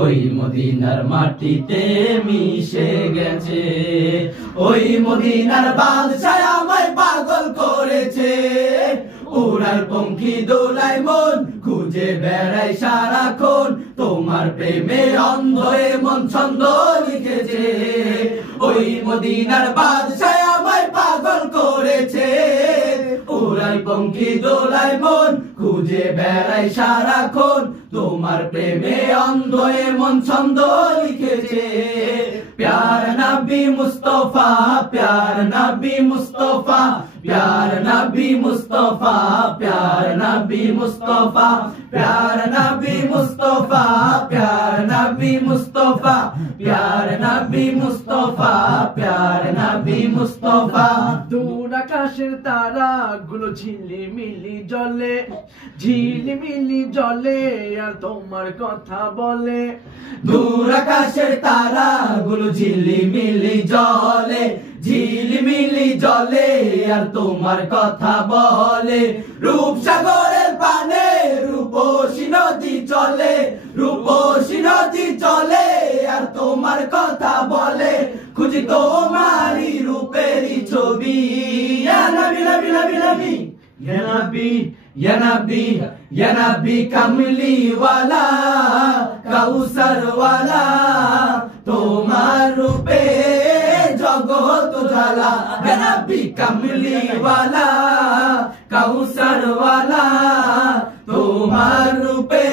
ওই মদিনার মাটিতে মিশে গেছে। ওই মদিনার বাদশাহ আমায় পাগল করেছে। উড়ার পঙ্খী দোলায় মন খুঁজে বেড়াই সারাক্ষণ, তোমার প্রেমে অন্ধ মন ছন্দ লিখেছে। ওই মদিনার বাদশাহ আমায় পাগল করেছে। উড়াই পঙ্খী দোলায় মন খুঁজে বেড়াই সারাক্ষণ, তোমার প্রেমে অন্ধ মন ছন্দ লিখেছে। প্যার নবী মুস্তফা, প্যার নবী মুস্তফা, প্যার নবী মুস্তফা, প্যার নবী মুস্তফা, প্যার নবী মুস্তফা, প্যার নবী মুস্তফা, প্যার নবী মুস্তফা, প্যার নবী মুস্তফা। দূর আকাশের তারা গুলো ঝিলিমিলি জ্বলে, ঝিলিমিলি জ্বলে আর তোমার কথা বলে। দূর আকাশের তারা গুলো ঝিলিমিলি জ্বলে, ঝিলিমিলি জ্বলে আর তোমার কথা বলে। রূপসাগরের পানে রূপসী নদী চলে, রূপসী নদী চলে আর তোমার কথা বলে। খুঁজি তোমারই রূপেরই ছবি। ইয়া নবী নবী নবী নবী, ইয়া নবী ইয়া নবী ইয়া নবী কামলি ওয়ালা, কাউসার ওয়ালা, তোমার রূপে জগৎ উজালা। ইয়া নবী কামলি ওয়ালা, কাউসার ওয়ালা, তোমার রূপে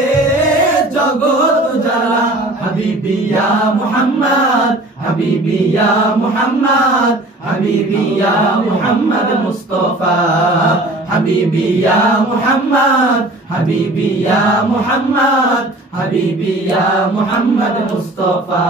জগৎ উজালা। হাবিবি ইয়া মুহাম্মদ, হাবিবি ইয়া মুহাম্মদ, হাবিবি ইয়া মুহাম্মদ মুস্তাফা, হাবিবি ইয়া মুহাম্মদ, হাবিবি ইয়া মুহাম্মদ, হাবিবি ইয়া মুহাম্মদ মুস্তাফা।